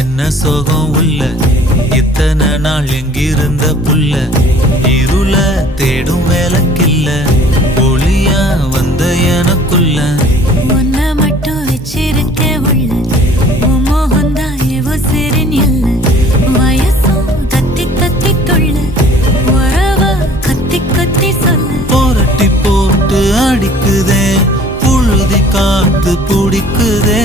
என்ன சோகம் உள்ள இத்தனை நாள் எங்கிருந்த புள்ள இருள தேடும் வேலைக்கில்ல ஒளியா வந்த எனக்குள்ள உன்னை மட்டும் வச்சிருக்க உள்ள மோகந்தான் எவோ சிறின் இல்ல வயசும் தத்தி தத்தி தொள்ள உறவ கத்தி கத்தி சொல்ல போரட்டி போட்டு அடிக்குதே புழுதி காத்து பிடிக்குதே